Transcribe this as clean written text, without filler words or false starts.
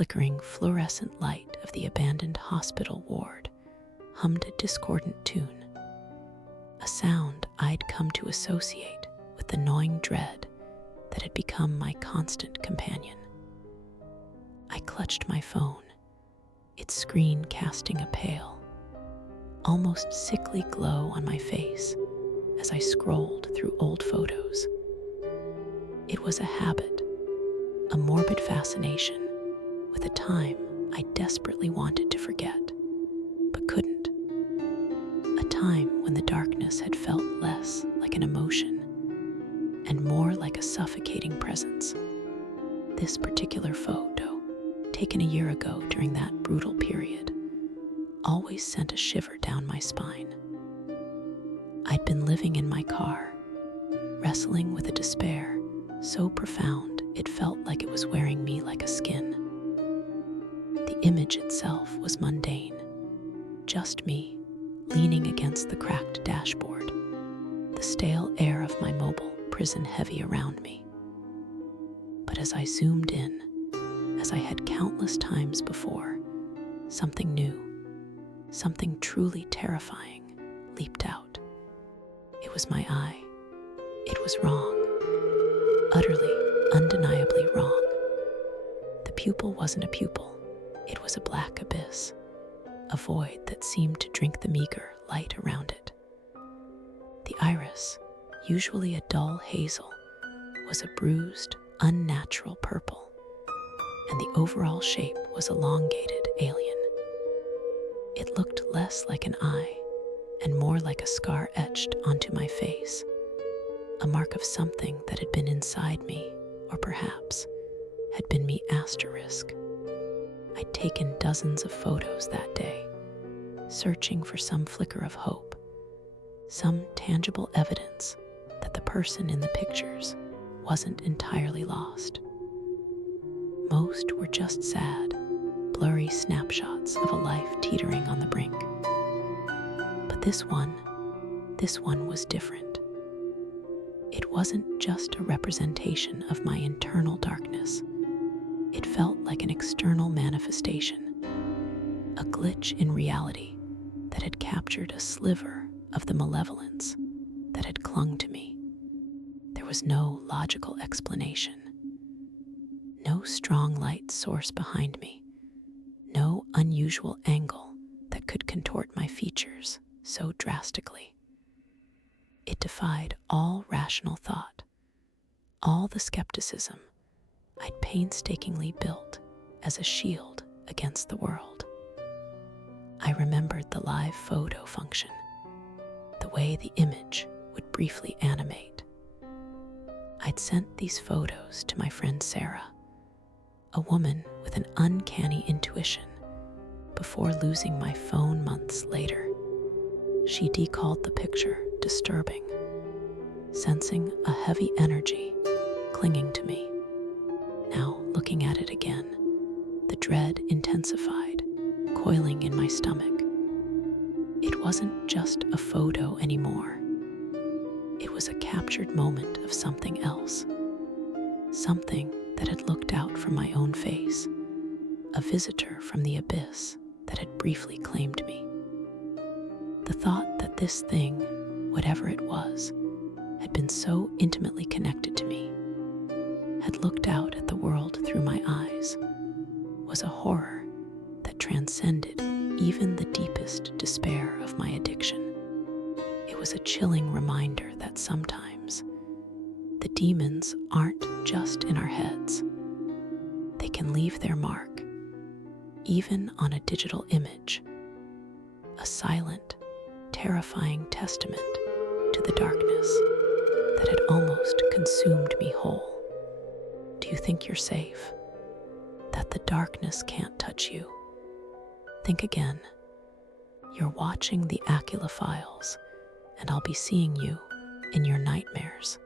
flickering fluorescent light of the abandoned hospital ward hummed a discordant tune, a sound I'd come to associate with the gnawing dread that had become my constant companion. I clutched my phone, its screen casting a pale, almost sickly glow on my face as I scrolled through old photos. It was a habit, a morbid fascination with a time I desperately wanted to forget, but couldn't. A time when the darkness had felt less like an emotion and more like a suffocating presence. This particular photo, taken a year ago during that brutal period, always sent a shiver down my spine. I'd been living in my car, wrestling with a despair so profound it felt like it was wearing me like a skin. The image itself was mundane, just me leaning against the cracked dashboard, the stale air of my mobile prison heavy around me. But as I zoomed in, as I had countless times before, something new, something truly terrifying, leaped out. It was my eye. It was wrong. Utterly, undeniably wrong. The pupil wasn't a pupil. It was a black abyss, a void that seemed to drink the meager light around it. The iris, usually a dull hazel, was a bruised, unnatural purple, and the overall shape was elongated, alien. It looked less like an eye and more like a scar etched onto my face, a mark of something that had been inside me, or perhaps had been me asterisk. I'd taken dozens of photos that day, searching for some flicker of hope, some tangible evidence that the person in the pictures wasn't entirely lost. Most were just sad, blurry snapshots of a life teetering on the brink. But this one was different. It wasn't just a representation of my internal darkness. It felt like an external manifestation, a glitch in reality that had captured a sliver of the malevolence that had clung to me. There was no logical explanation, no strong light source behind me, no unusual angle that could contort my features so drastically. It defied all rational thought, all the skepticism I'd painstakingly built as a shield against the world. I remembered the live photo function, the way the image would briefly animate. I'd sent these photos to my friend Sarah, a woman with an uncanny intuition, before losing my phone months later. She decalled the picture disturbing, sensing a heavy energy clinging to me. Now, looking at it again, the dread intensified, coiling in my stomach. It wasn't just a photo anymore. It was a captured moment of something else, something that had looked out from my own face, a visitor from the abyss that had briefly claimed me. The thought that this thing, whatever it was, had been so intimately connected to me, had looked out at the world through my eyes, was a horror that transcended even the deepest despair of my addiction. It was a chilling reminder that sometimes the demons aren't just in our heads. They can leave their mark, even on a digital image, a silent, terrifying testament to the darkness that had almost consumed me whole. Do you think you're safe? That the darkness can't touch you? Think again. You're watching the Aqeela files, and I'll be seeing you in your nightmares.